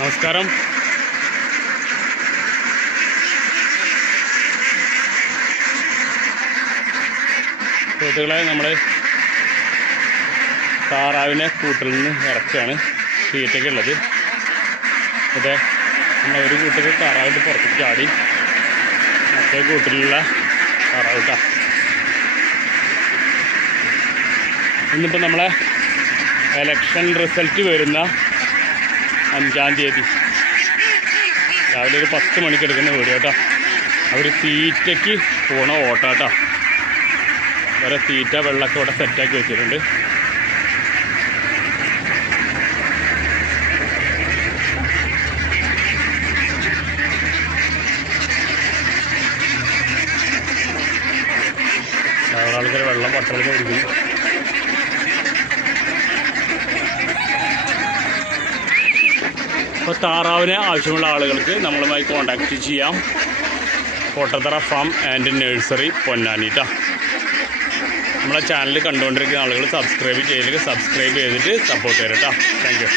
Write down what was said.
നമസ്കാരം. സുഹൃത്തുക്കളെ, നമ്മൾ താറാവിനെ കൂട്ടിൽ നിന്ന് ഇറക്കുകയാണ്. തീറ്റയ്ക്ക് ഉള്ളത് അതെ. നമ്മൾ ഒരു കൂട്ടിൽ താറാവിൻ്റെ പുറത്തേക്ക് ചാടി മറ്റേ കൂട്ടിലുള്ള താറാവ് കേട്ടോ. ഇന്നിപ്പോൾ നമ്മളെ എലക്ഷൻ റിസൾട്ട് വരുന്ന 5-ാം തീയതി രാവിലെ ഒരു 10 മണിക്ക് എടുക്കുന്ന വീഡിയോ കേട്ടോ. അവർ തീറ്റയ്ക്ക് പോണ ഓട്ടം കേട്ടോ. വേറെ തീറ്റ വെള്ളമൊക്കെ ഇവിടെ സെറ്റാക്കി വെച്ചിട്ടുണ്ട്. ആൾക്കാർ വെള്ളം പട്ടണത്തിൽ കുടിക്കുന്നു. അപ്പോൾ താറാവിനെ ആവശ്യമുള്ള ആളുകൾക്ക് നമ്മളുമായി കോൺടാക്റ്റ് ചെയ്യാം. Kottathara farm and nursery, Ponnani കേട്ടോ. നമ്മളെ ചാനൽ കണ്ടുകൊണ്ടിരിക്കുന്ന ആളുകൾ സബ്സ്ക്രൈബ് ചെയ്തിട്ട് സപ്പോർട്ട് ചെയ്യാം കേട്ടോ. Thank you.